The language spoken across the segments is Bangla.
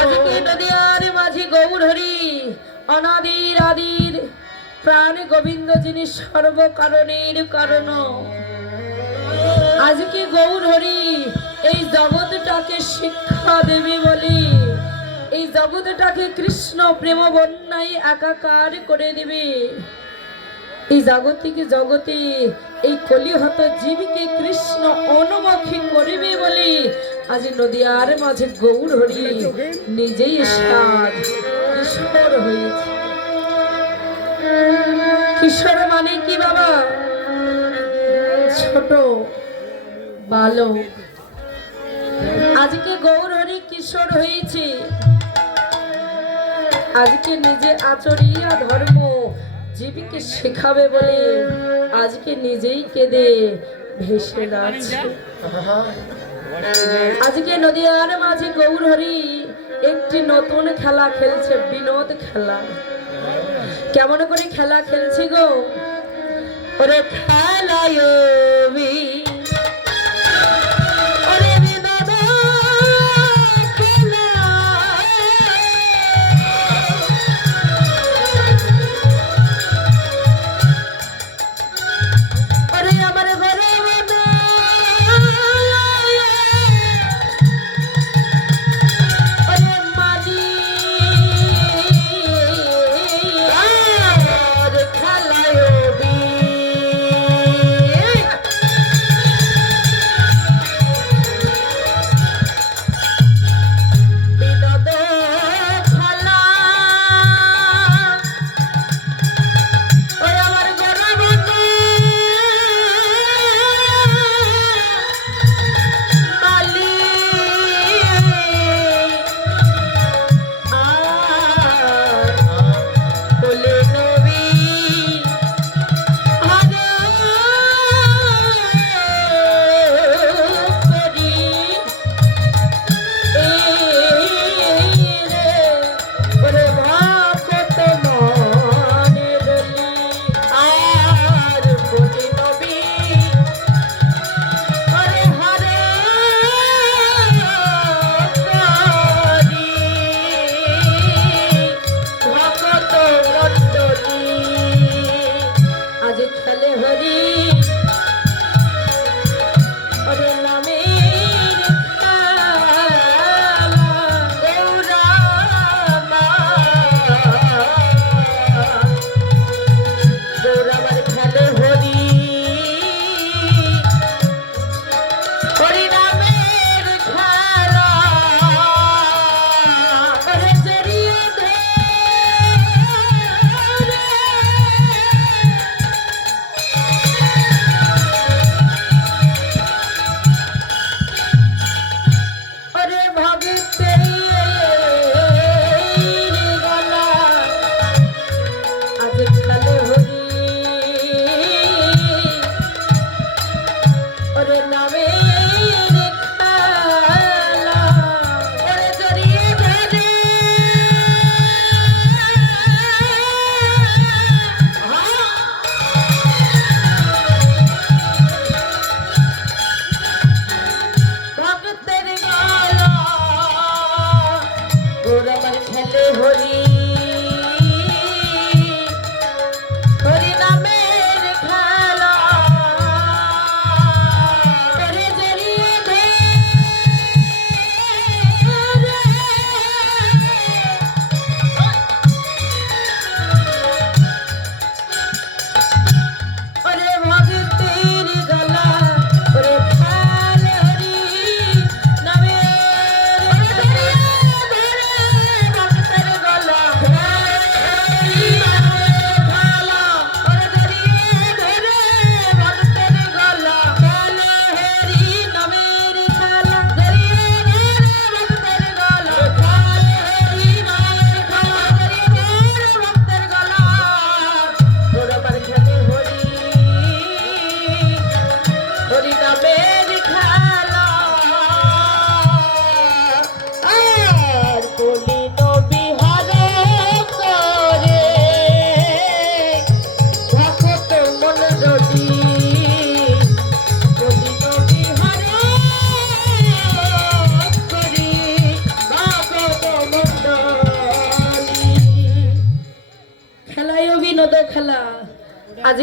আজকে নদিয়ার মাঝি গৌর হরি অনাদির আদির প্রাণ গোবিন্দ যিনি সর্বকারণের কারণ। আজকে গৌর হরি এই জগৎটাকে শিক্ষা দেবে বলে, এই জগৎটাকে কৃষ্ণ প্রেম বন্যায় একাকার করে দিবে। এই জাগতিক জগতে এই কলিহত জীবকে কৃষ্ণ অনুমুখী করিবে বলে আজ নদিয়ার মাঝে গৌর হরি নিজেই সাজ কিশোর হয়েছে। কিশোর মানে কি বাবা? ছোট বালক। আজকে গৌর হরি কিশোর হয়েছে। আজকে নিজে আচরিয়া ধর্ম জীবকে শেখাবে বলে আজকে নিজেই কেঁদে ভেসে যাচ্ছে। আজকে নদিয়ার মাঝে গৌর হরি একটি নতুন খেলা খেলছে, বিনোদ খেলা। কেমন করে খেলা খেলছে গো? ওরে খেলায়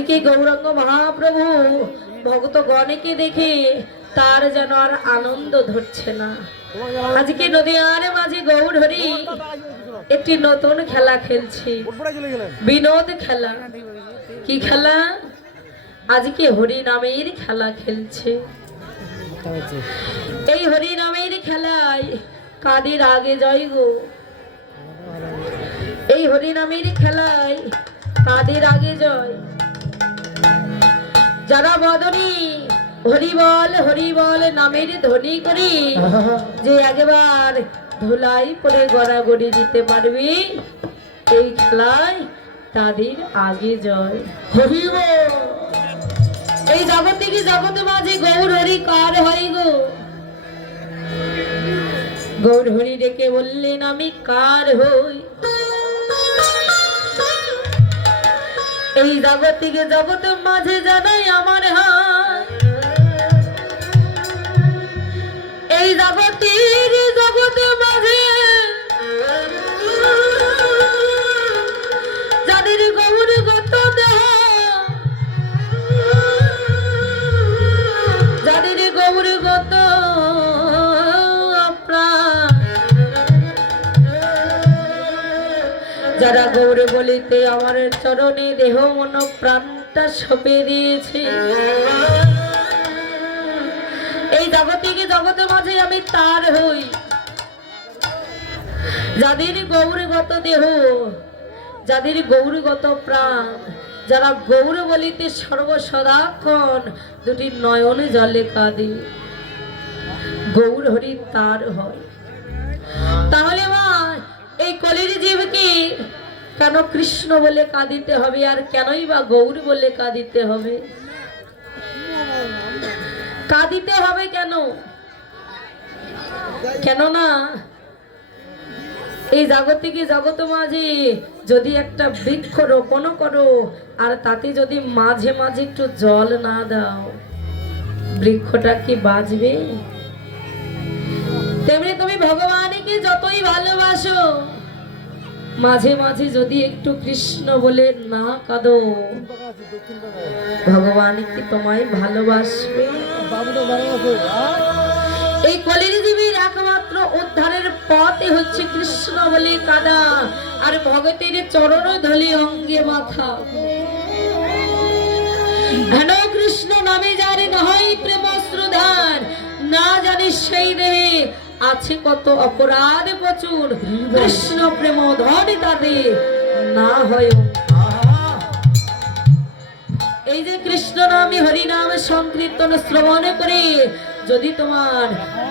এদিকে গৌরাঙ্গ মহাপ্রভু ভক্তগণকে দেখে তার যেন আর আনন্দ ধরছে না। আজকে নদীয়ার মাঝে গৌর হরি একটি নতুন খেলা খেলছি, বিনোদ খেলা। কি খেলা? আজকে হরি নামের খেলা খেলছে। এই হরি নামের খেলায় কাদের আগে জয় গো? এই হরি নামের খেলায় কাদের আগে জয়? যারা বদনী হরি বল নামের ধ্বনি করি, যে একবার ধুলাই পরে গড়াগড়ি দিতে পারবে এই খেলায়, তাদের আগে জয়। হরি বল। এই জগৎ থেকে জগতের মাঝে গৌর হরি কার হয় গো? গৌর হরি ডেকে বললেন আমি কার হই? এই জগৎ থেকে জগতের মাঝে জানাই আমার হাত। এই জগতের জগতের মাঝে যাদের গৌর গত দেহ, যাদের গৌর গত প্রাণ, যারা গৌর বলিতে আমার চরণে দেহ মন প্রাণটা সঁপে দিয়েছে, এই জগতিকে জগতের মাঝে আমি তার হই। যাদের গৌরগত দেহ, যাদের গৌরগত প্রাণ, যারা গৌর বলিতে সর্বসদাক্ষণ দুটি নয়নে জলে কাঁদে, গৌর হরি তার হয়। তাহলে মা এই কলির জীবকে কেন কৃষ্ণ বলে কাঁদিতে হবে, আর কেনই বা গৌর বলে কাঁদিতে হবে? কাঁদিতে হবে কেন? কেননা এই জাগতিকে জগৎ মাঝে যদি একটা বৃক্ষ রোপণ করো আর তাতে যদি মাঝে মাঝে একটু জল না দাও, বৃক্ষটা কি বাঁচবে? তেমনি তুমি ভগবানকে যতই ভালোবাসো, মাঝে মাঝে যদি একটু কৃষ্ণ বলে না কাঁদো, ভগবান কি তোমায় ভালোবাসবে? এই কলির জীবের একমাত্র উদ্ধারের পথই হচ্ছে কৃষ্ণ বলে কাঁদা আর ভগতের চরণ ধলি অঙ্গে মাথা। হেন কৃষ্ণ নামে যারে নহয় প্রেম শ্রদ্ধার, না জানি সেই দেহে আছে কত অপরাধ প্রচুর। কৃষ্ণ প্রেম ধরে তাদের না হয়। এই যে কৃষ্ণ নামে হরি নাম সংকীর্তন শ্রবণ করে যদি তোমার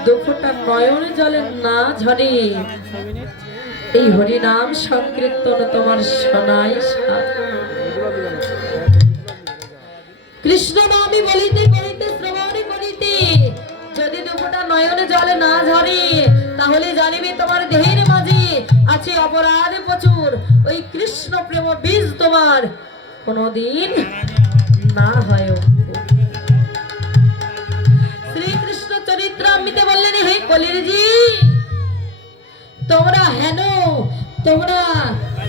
দুঃখটা নয়ন জলে না ঝরে, এই হরি নাম সংকীর্তন তোমার শোনাই। কৃষ্ণ নামে বলিতে বলিতে শ্রবণ করিতে যদি দুঃখটা নয়ন জলে না ঝরে, তাহলে জানিবে তোমার দেহের মাঝে আছে অপরাধ প্রচুর। ওই কৃষ্ণ প্রেম বীজ তোমার কোনদিন না হয়। শ্রীকৃষ্ণ চরিত্রামৃতে বললেন, হে কলিরজি, তোমরা হেন তোমরা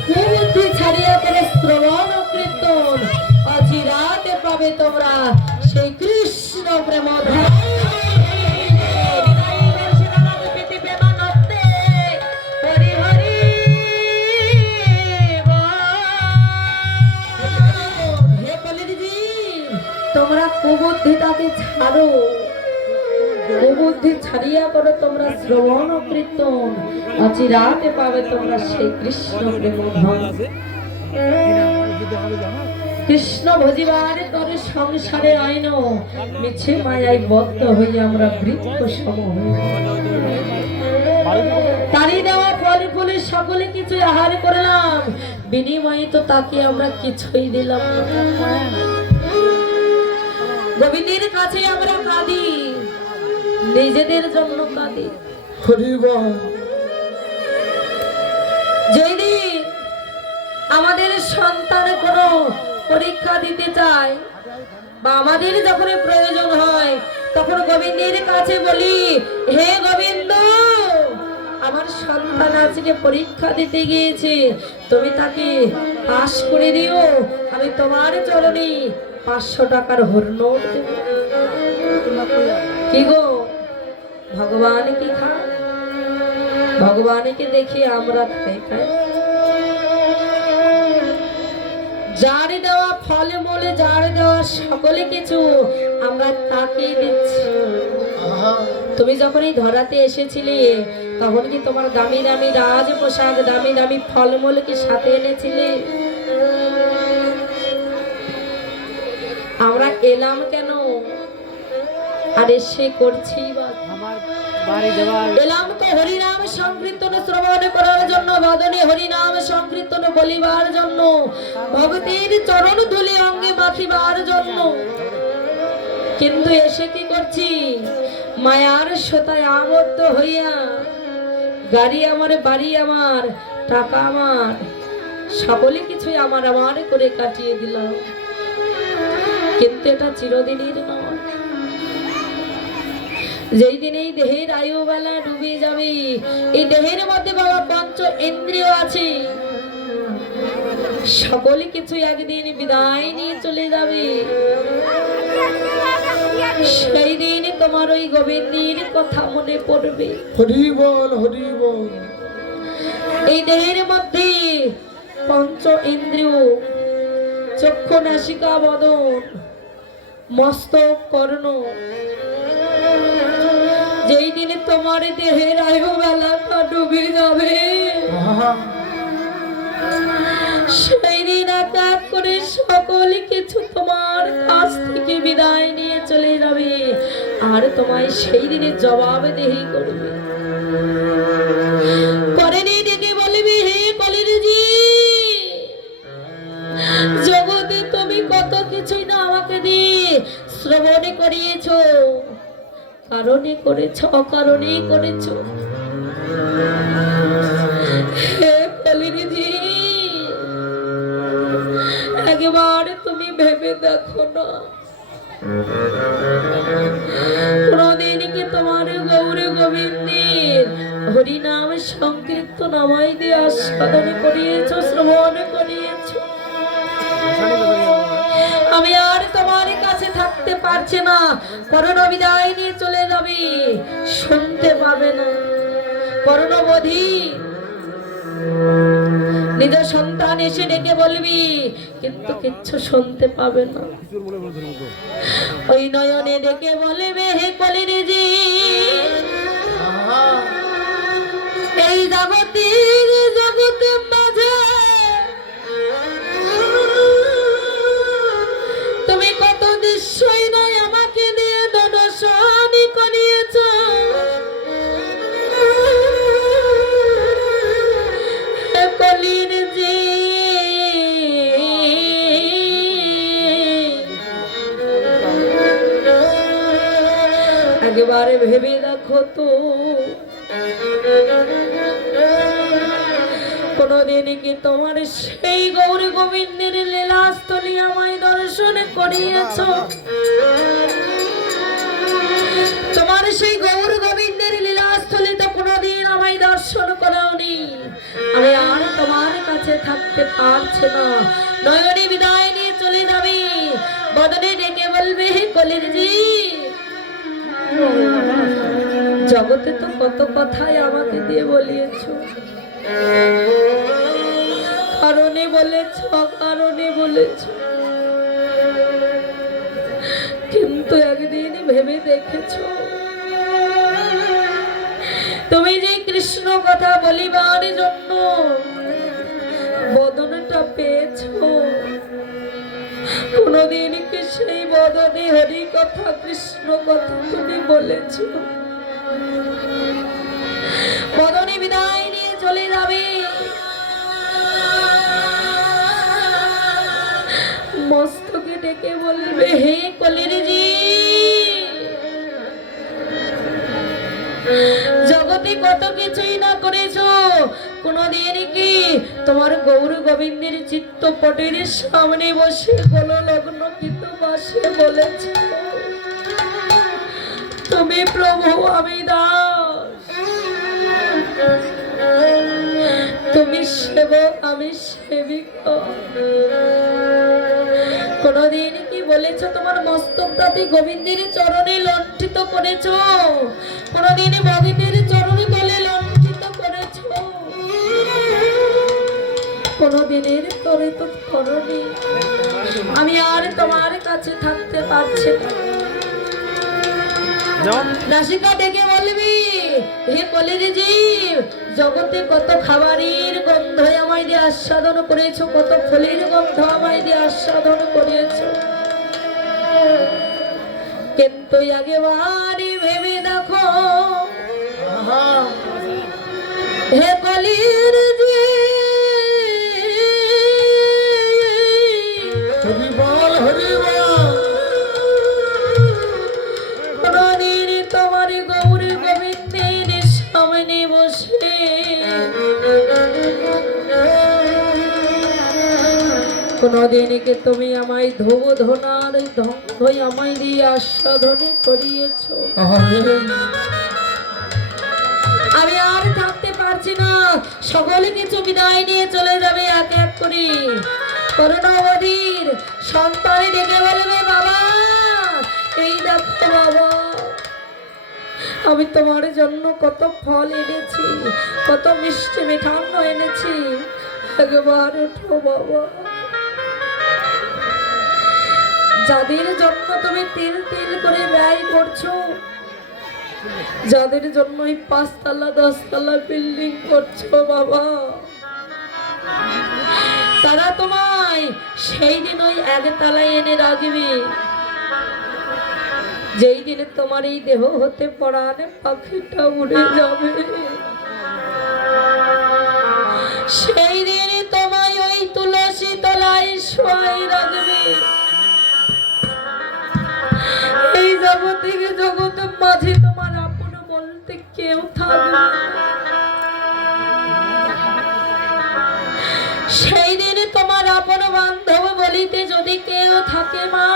কুবুদ্ধি ছাড়িয়া করে শ্রবণ কীর্তন, অচিরাতে পাবে তোমরা সেই কৃষ্ণ প্রেম। তোমরা কুবুদ্ধিটাকে ছাড়ো, কুবুদ্ধি ছাড়িয়া করো তোমরা শ্রবণ কীর্তন, অচিরাতে পাবে তোমরা সেই কৃষ্ণ প্রেম ধন। কৃষ্ণ ভজিবার তরে সংসারে আইন, মিছে মায়ায় বদ্ধ হয়ে আমরা বৃক্ষ সম হই। তারই দেওয়া ফল ফুলে সকলে কিছু আহার করলাম, বিনিময়ে তো তাকে আমরা কিছুই দিলাম না। গোবিন্দের কাছে আমরা কাঁদি, নিজেদের জন্য কাঁদি। যেদিন আমাদের সন্তান কোনো পরীক্ষা দিতে চায় বা আমাদের যখন প্রয়োজন হয়, তখন গোবিন্দের কাছে বলি, হে গোবিন্দ, আমার সন্তান আজকে পরীক্ষা দিতে গিয়েছে, তুমি তাকে আশ করে দিও, আমি তোমার চরণে 500 টাকার হরনোট দেব। কি গো, ভগবান কি খায়? ভগবানকে দেখি আমরা খাই খাই। যার দেওয়া ফলে মূলে, যার দেওয়া সকলে কিছু আমরা তাকেই দিচ্ছি। তুমি যখন এই ধরাতে এসেছিলে তখন কি তোমার দামি দামি রাজ পোশাক, দামি দামি ফলমূল কি সাথে এনেছিলে? আমরা এলাম কেন আর এসে করছি? এলাম তো হরিনাম সংকীর্তন শ্রবণ করার জন্য, বদনে হরিনাম সংকীর্তন বলিবার জন্য, ভগতের চরণ ধুলি অঙ্গে মাখিবার জন্য। কিন্তু এসে কি করছি? মায়ার সোতায় আবদ্ধ হইয়া গাড়ি আমার, বাড়ি আমার, টাকা আমার, সকলে কিছুই আমার আমার করে কাটিয়ে দিলাম। কিন্তু এটা চিরদিনের নয়। যেই দিন এই দেহের আয়ু বেলা ডুবে যাবে, এই দেহের মধ্যে বাবা পঞ্চ ইন্দ্রিয় আছে, সকলে কিছু একদিন বিদায় নিয়ে চলে যাবে। সেই দিন তোমার ওই গোবিন্দের কথা মনে পড়বে। হরি বল, হরি বল। এই দেহের মধ্যে পঞ্চ ইন্দ্রিয়, চক্ষু, নাসিকা, বদন, মস্তক, কর্ণ, যেই দিনে তোমার দেহের আয়ু বেলাটা ডুবে যাবে, সেই দিন এক এক করে সকল কিছু তোমার কাছ থেকে বিদায় নিয়ে চলে যাবে, আর তোমায় সেই দিনে জবাবদেহি করবে। করেনি ডেকে বলবি, হে কলিরজি, জগতে তুমি কত কিছুই না আমাকে দিয়ে শ্রবণ করিয়েছো, কারণে করেছো, অকারণেই করেছো। হে কলিরজি, একবার তুমি ভেবে দেখো না, কোনদিন কি তোমার গৌর গোবিন্দের হরিনাম সংকীর্তন আমায় দিয়ে আস্বাদন করিয়েছো, শ্রবণ করিয়েছো? আমি আর তোমার কাছে থাকতে পারছি না, করোনা বিদায় নিয়ে চলে যাবে, শুনতে পাবে না। করোনাবধি নিজ সন্তান এসে ডেকে বলবি, কিন্তু কিচ্ছু শুনতে পাবে না। ওই নয়নে ডেকে বলবে, হে কলিরজি, এই জগতে মাঝে তুমি কত দৃশ্যই নয় আমাকে দিয়ে দর্শনী করিয়েছ। কলিরজি, একবারে ভেবে দেখো তো, কোনদিন কি তোমার সেই গৌর গোবিন্দের লীলাস্থলী আমায় দর্শন করিয়েছ? তোমার সেই গৌর গোবিন্দের লীলাস্থলী তো কোনদিন আমায় দর্শন করাওনি। আমি আর তোমার কাছে থাকতে পারছি না, নয়নে বিদায় নিয়ে চলে যাবে, বদনে ডেকে বলবে, হে কলিরজি, জগতে তো কত কথাই আমাকে দিয়ে বলিয়েছ, কারণে বলেছ, কারণে বলেছ, কিন্তু একদিন ভেবে দেখেছ তুমি যে কৃষ্ণ কথা বলিবার জন্য বদনটা পেয়েছ, কোনদিন কি সেই বদনে হরি কথা, কৃষ্ণ কথা তুমি বলেছ? বদনে বিদায় নিয়ে চলে যাবে, মস্তকে ডেকে বলবে, হে কলিরজি, জগতে কত কিছুই না করেছো, কোনদিন কি তোমার গৌর গোবিন্দের চিত্তপটের সামনে বসে গোল লগ্ন কিন্তু বসে বলেছ, তুমি প্রভু, আমি দাস, তুমি আমি সেবক, আমি সেবিকা। কোনদিন কি বলেছ তোমার মস্তকটাতে গোবিন্দের চরণে লণ্ঠিত করেছ? কোনদিন ভগতের চরণে তলে লণ্ঠিত করেছ? কোনদিনের তরে তো করনি। আমি আর তোমার কাছে থাকতে পারছি না। নাসিকা ডেকে বলবি, হে কলির জীব, জগতে কত খাবারের গন্ধ আমায় দিয়ে আস্বাদন করেছো, কত ফুলের গন্ধ আমায় দিয়ে আস্বাদন করেছো, কিন্তু আগেবারে ভেবে দেখো হে কলির হরি বল হরি বল। কোনদিন তোমার গৌর গোবিন্দের সামনে বসে কোনদিন কি তুমি আমায় ধোব ধনার ধঙ্গ আমায় দিয়ে আস্বাদন করিয়েছ? আমি আর থাকতে পারছি না, সকলে কিছু বিদায় নিয়ে চলে যাবে এক এক করে। করুণাবতীর সন্তানে ডেকে বলবে, বাবা এই দেখো বাবা, আমি তোমার জন্য কত ফল এনেছি, কত মিষ্টি মিঠান্ন এনেছি, একবার ওঠো বাবা। যাদের জন্য তুমি তিল তিল করে ব্যয় করছো, যাদের জন্য এই 5 তলা 10 তলা বিল্ডিং করছো বাবা, তারা তোমায় সেই দিন ওই 1 তলায় এনে রাখবে, যেই দিনে তোমার এই দেহ হতে পড়ানে পাখিটা উড়ে যাবে। সেই দিনে তোমায় ওই তুলসী তলায় শোয়াই রাখবে। এই জগতে জগতের মাঝে তোমার আপন বলতে কেউ থাকবে না। সেই দিনে তোমার আপন বান্ধব বলিতে যদি কেউ থাকে মা,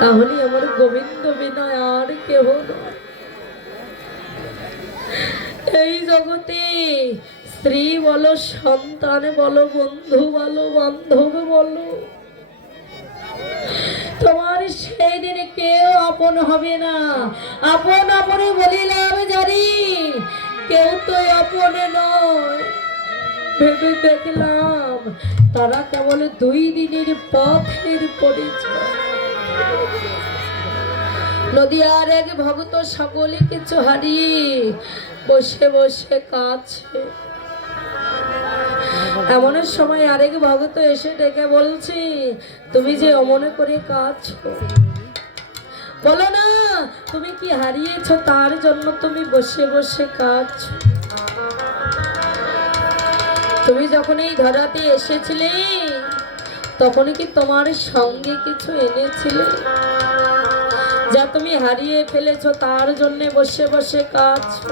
তাহলে আমার গোবিন্দ বিনয় আর কেহ নয়। এই জগতে স্ত্রী বলো, সন্তান বলো, বন্ধু বলো, বান্ধব বলো, তোমার সেই দিনে কেউ আপন হবে না। আপন আপনে বলিলাম জানি, কেউ তো আপনে নয়। ভেবে দেখলাম তারা কেবল 2 দিনের পথের পরিচয়। নদিয়ার এক ভক্ত সকলে কিছু হারিয়ে বসে বসে কাঁদছে। এমন সময় আরেক ভক্ত এসে ডেকে বলছে, তুমি যে অমনে করে কাঁদছো, বলো না তুমি কি হারিয়েছো, তার জন্য তুমি বসে বসে কাঁদছো। তুমি যখন এই ধরাতে এসেছিলে, তখন কি তোমার সঙ্গে কিছু এনেছিলে? যা তুমি হারিয়ে ফেলেছো তার জন্য বসে বসে কাঁদছো।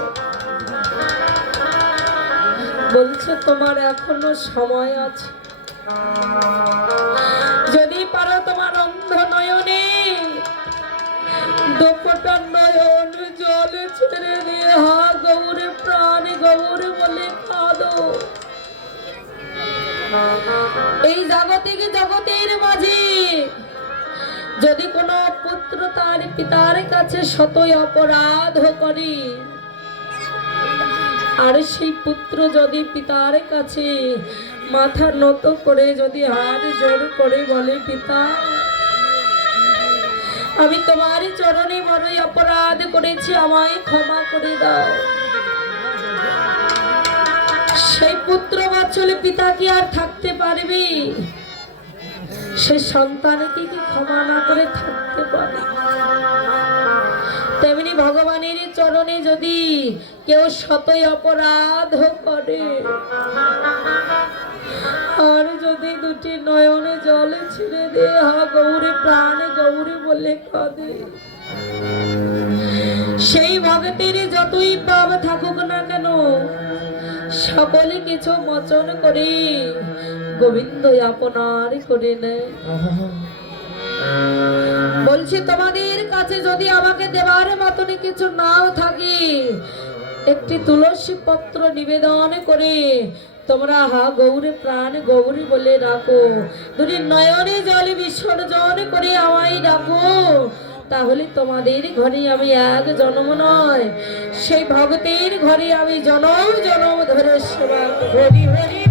বলছে তোমার এখনো সময় আছে, যদি পারো তোমার অন্ধ নয়নে দুপটা নয়ন জল ছেড়ে দিয়ে হা গৌরে প্রাণ গৌরে বলে কাঁদো। এই জাগতিক জগতের মাঝে যদি কোনো পুত্র তার পিতার কাছে শতই অপরাধ করে, আর সেই পুত্র যদি পিতার কাছে মাথা নত করে যদি হাত জোড় করে বলে, পিতা আমি তোমার চরণে বড়ই অপরাধ করেছি, আমায় ক্ষমা করে দাও, সেই পুত্র বাৎসল্য পিতা কি আর থাকতে পারবে? সে সন্তানকে কি ক্ষমা না করে থাকতে পারে? তেমনি ভগবানের চরণে যদি কেউ শতই অপরাধ করে, আর যদি 2টি নয়নে জলে ছিঁড়ে দিয়ে হা গৌরে প্রাণ গৌরে বলে কাঁদে, সেই ভক্তের যতই পাপ থাকুক না কেন, সকলে কিছু মোচন করে গোবিন্দ আপনার করে নেয়। বলছি তোমাদের কাছে যদি আমাকে দেওয়ার মতন কিছু নাও থাকে, একটি তুলসী পত্র নিবেদন করে তোমরা হা গৌরী প্রাণ গৌরী বলে ডাকো, দুটি নয়নে জলে বিসর্জন করে আমায় ডাকো, তাহলে তোমাদের ঘরে আমি এক জন্ম নয় সেই ভগতের ঘরে আমি জনম জনম ধরে সেবা করব। হরি হরি